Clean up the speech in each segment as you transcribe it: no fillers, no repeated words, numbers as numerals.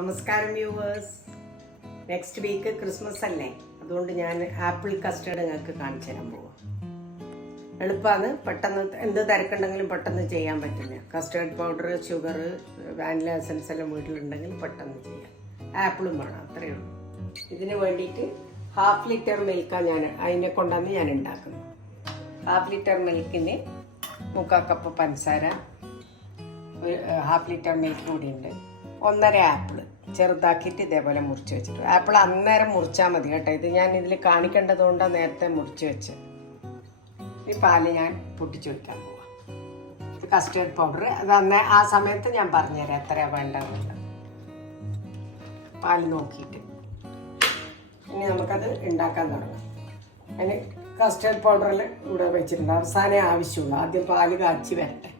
നമസ്കാരം viewers. Next week Christmas അല്ലേ, അതുകൊണ്ട് ഞാൻ ആപ്പിൾ കസ്റ്റേർഡ് നിങ്ങൾക്ക് കാണിച്ചു തരാൻ പോവാം. എളുപ്പമാണ്, പെട്ടെന്ന് എന്ത് തിരക്കുണ്ടെങ്കിലും പെട്ടെന്ന് ചെയ്യാൻ പറ്റില്ല. Custard powder, sugar, vanilla essence എല്ലാം വീട്ടിലുണ്ടെങ്കിൽ പെട്ടെന്ന് ചെയ്യാം. ആപ്പിളും വേണം, അത്രയേ ഉള്ളൂ. ഇതിന് വേണ്ടിയിട്ട് 1/2 ലിറ്റർ മിൽക്കാണ് അതിനെ കൊണ്ടാണ് ഞാൻ ഉണ്ടാക്കുന്നത്. 1/2 ലിറ്റർ മിൽക്കിന് 3/4 കപ്പ് പഞ്ചസാര, 1/2 ലിറ്റർ മിൽക്ക് കൂടി ഉണ്ട്. 1.5 ആപ്പിൾ ചെറുതാക്കിയിട്ട് ഇതേപോലെ മുറിച്ച് വെച്ചിട്ട്, ആപ്പിൾ അന്നേരം മുറിച്ചാൽ മതി കേട്ടോ. ഇത് ഞാൻ ഇതിൽ കാണിക്കേണ്ടത് കൊണ്ടാണ് നേരത്തെ മുറിച്ച് വെച്ചത്. ഈ പാല് ഞാൻ പൊട്ടിച്ച് വയ്ക്കാൻ പോവാം. ഇത് കസ്റ്റേർഡ് പൗഡർ, അത് ആ സമയത്ത് ഞാൻ പറഞ്ഞുതരാം എത്രയാണ് വേണ്ടതെന്നുള്ളത്. പാല് നോക്കിയിട്ട് ഇനി നമുക്കത് ഉണ്ടാക്കാൻ തുടങ്ങാം. അതിന് കസ്റ്റേർഡ് പൗഡറിൽ ഇവിടെ വെച്ചിട്ടുണ്ട്. അവസാനമേ ആവശ്യമുള്ളൂ. ആദ്യം പാല് കാച്ചി വരട്ടെ.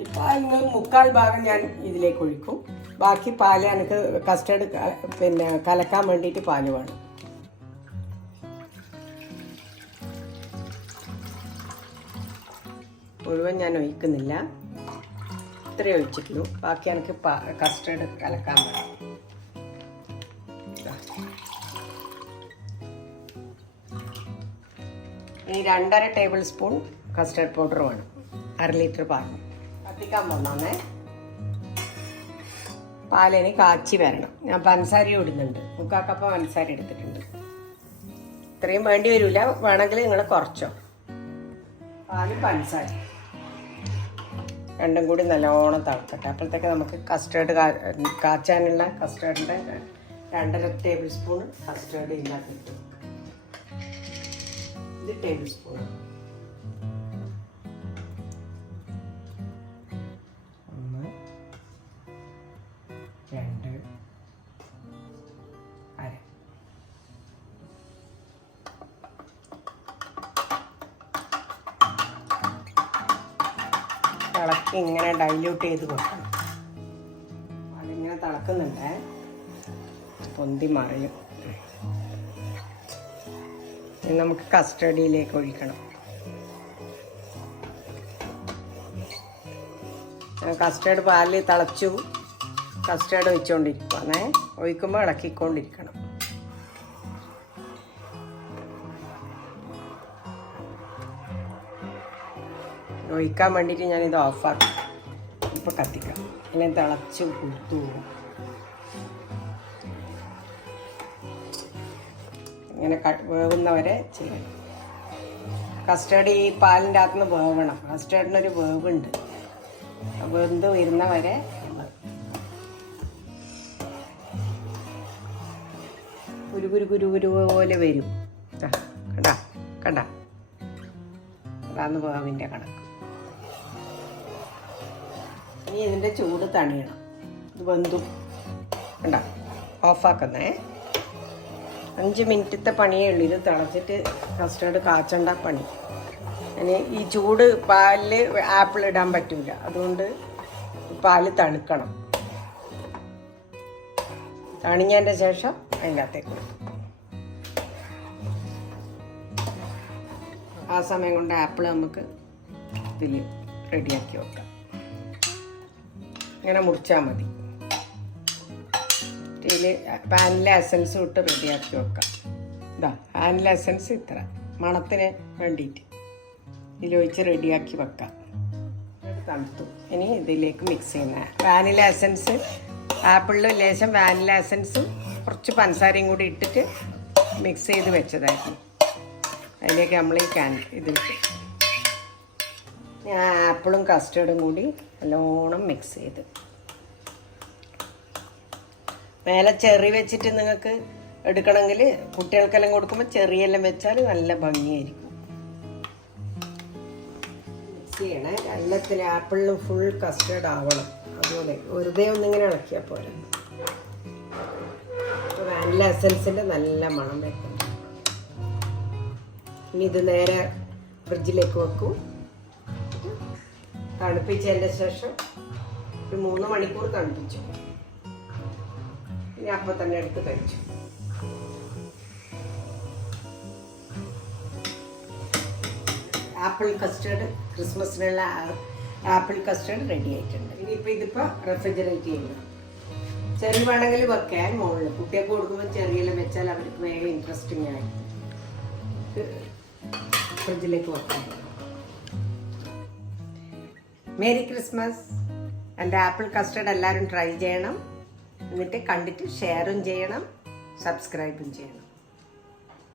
ഈ പാലിന് 3/4 ഭാഗം ഞാൻ ഇതിലേക്ക് ഒഴിക്കും. ബാക്കി പാല് എനിക്ക് കസ്റ്റേർഡ് കലക്കാൻ വേണ്ടിയിട്ട് പാല് വേണം. മുഴുവൻ ഞാൻ ഒഴിക്കുന്നില്ല, ഇത്രയേ ഒഴിച്ചിട്ടുള്ളൂ. ബാക്കി എനിക്ക് കസ്റ്റേർഡ് കലക്കാൻ വേണം. ഈ 2.5 ടേബിൾ സ്പൂൺ കസ്റ്റേർഡ് പൗഡർ വേണം. 1/2 ലിറ്റർ പാൽ കത്തിക്കാൻ പോകണേ. പാലിന് കാച്ചി വരണം. ഞാൻ പഞ്ചസാര ഇടുന്നുണ്ട്, 3/4 കപ്പ് പഞ്ചസാര എടുത്തിട്ടുണ്ട്. ഇത്രയും വേണ്ടി വരില്ല, വേണമെങ്കിൽ നിങ്ങൾ കുറച്ചോ. പാലും പഞ്ചസാര രണ്ടും കൂടി നല്ലോണം തിളക്കട്ടെ. അപ്പോഴത്തേക്ക് നമുക്ക് കസ്റ്റേർഡ് കാച്ചാനുള്ള കസ്റ്റേർഡിൻ്റെ 2.5 ടേബിൾ സ്പൂൺ കസ്റ്റേർഡ് ഇതിനകത്ത് ഇട്ട് വെക്കാം. ഇത് ടേബിൾ സ്പൂൺ. 1, 2, 1/2. തിളക്കി ഇങ്ങനെ ഡൈല്യൂട്ട് ചെയ്ത് കൊടുക്കണം. അതിങ്ങനെ തിളക്കുന്നുണ്ട്, പൊന്തി മറിയും. നമുക്ക് കസ്റ്റഡിയിലേക്ക് ഒഴിക്കണം. കസ്റ്റേർഡ് പാലിൽ തിളച്ചു, കസ്റ്റേർഡ് ഒഴിച്ചുകൊണ്ടിരിക്കുകയാണേ. ഒഴിക്കുമ്പോൾ ഇളക്കിക്കൊണ്ടിരിക്കണം. ഒഴിക്കാൻ വേണ്ടിയിട്ട് ഞാനിത് ഓഫാക്കാം. ഇപ്പോൾ കത്തിക്കാം. ഇങ്ങനെ തിളച്ച് കുത്തു പോകും. ഇങ്ങനെ വേവുന്നവരെ ചെയ്യണം. കസ്റ്റേർഡ് ഈ പാലിൻ്റെ അകത്തുനിന്ന് വേവണം. കസ്റ്റേർഡിനൊരു വേവുണ്ട്, വെന്ത് വരുന്നവരെ കുരു പോലെ വരും. കണ്ട അതാണ് വേവിൻ്റെ കണക്ക്. ഇനി ഇതിൻ്റെ ചൂട് തണിയണം. ഇത് വെന്തു കണ്ട. ഓഫാക്കുന്നേ. 5 മിനിറ്റത്തെ പണിയേ ഉള്ളൂ. ഇത് തിളച്ചിട്ട് കസ്റ്റേർഡ് കാച്ചണ്ട പണി. ഇനി ഈ ചൂട് പാലിൽ ആപ്പിൾ ഇടാൻ പറ്റില്ല, അതുകൊണ്ട് പാല് തണുക്കണം. തണിഞ്ഞതിൻ്റെ ശേഷം അതിൻ്റെ അകത്തേക്ക് കൊടുക്കും. ആ സമയം കൊണ്ട് ആപ്പിൾ നമുക്ക് ഇതിൽ റെഡിയാക്കി വെക്കാം. ഇങ്ങനെ മുറിച്ചാൽ മതി. ഇതിൽ വാനില എസൻസ് ഇട്ട് റെഡിയാക്കി വെക്കാം. ഇതാ വാനില എസൻസ് ഇത്ര മണത്തിന് വേണ്ടിയിട്ട് ഇതിലൊഴിച്ച് റെഡിയാക്കി വെക്കാം. തണുത്തു. ഇനി ഇതിലേക്ക് മിക്സ് ചെയ്യുന്ന വാനില എസൻസ്, ആപ്പിളിൽ ലേശം വാനില എസൻസും കുറച്ച് പഞ്ചസാരയും കൂടി ഇട്ടിട്ട് മിക്സ് ചെയ്ത് വെച്ചതായിരുന്നു. അതിലേക്ക് നമ്മൾ ഈ ഇതിലേക്ക് ആപ്പിളും കസ്റ്റേർഡും കൂടി നല്ലോണം മിക്സ് ചെയ്ത് മേലെ ചെറി വെച്ചിട്ട് നിങ്ങൾക്ക് എടുക്കണമെങ്കിൽ കുട്ടികൾക്കെല്ലാം കൊടുക്കുമ്പോൾ ചെറിയെല്ലാം വെച്ചാൽ നല്ല ഭംഗിയായിരിക്കും. മിക്സ് ചെയ്യണേ. എല്ലാത്തിലും ആപ്പിളിലും ഫുൾ കസ്റ്റേർഡ് ആവണം. അതുപോലെ വെറുതെ ഒന്നിങ്ങനെ ഇളക്കിയാൽ പോലെ. വാനില എസൻസിൻ്റെ നല്ല മണം വെക്കണം. ഇനി ഇത് നേരെ ഫ്രിഡ്ജിലേക്ക് വെക്കും. തണുപ്പിച്ചതിൻ്റെ ശേഷം ഒരു 3 മണിക്കൂർ തണുപ്പിച്ചു. ഇനി അപ്പം തന്നെ എടുത്ത് കഴിച്ചു. ആപ്പിൾ കസ്റ്റേർഡ്, ക്രിസ്മസിനുള്ള ആപ്പിൾ കസ്റ്റേർഡ് റെഡി ആയിട്ടുണ്ട്. ഇനിയിപ്പോൾ ഇതിപ്പോൾ റെഫ്രിജറേറ്റ് ചെയ്യണം. ചെറിയ വേണമെങ്കിൽ വെക്കാൻ മുകളിൽ കുട്ടിയൊക്കെ കൊടുക്കുമ്പോൾ ചെറിയെല്ലാം വെച്ചാൽ അവർക്ക് വേഗം ഇൻട്രസ്റ്റിംഗ് ആയി ഫ്രിഡ്ജിലേക്ക് വെക്കാൻ. Merry Christmas. എൻ്റെ ആപ്പിൾ കസ്റ്റർഡ് എല്ലാവരും ട്രൈ ചെയ്യണം. എന്നിട്ട് കണ്ടിട്ട് ഷെയറും ചെയ്യണം, സബ്സ്ക്രൈബും ചെയ്യണം.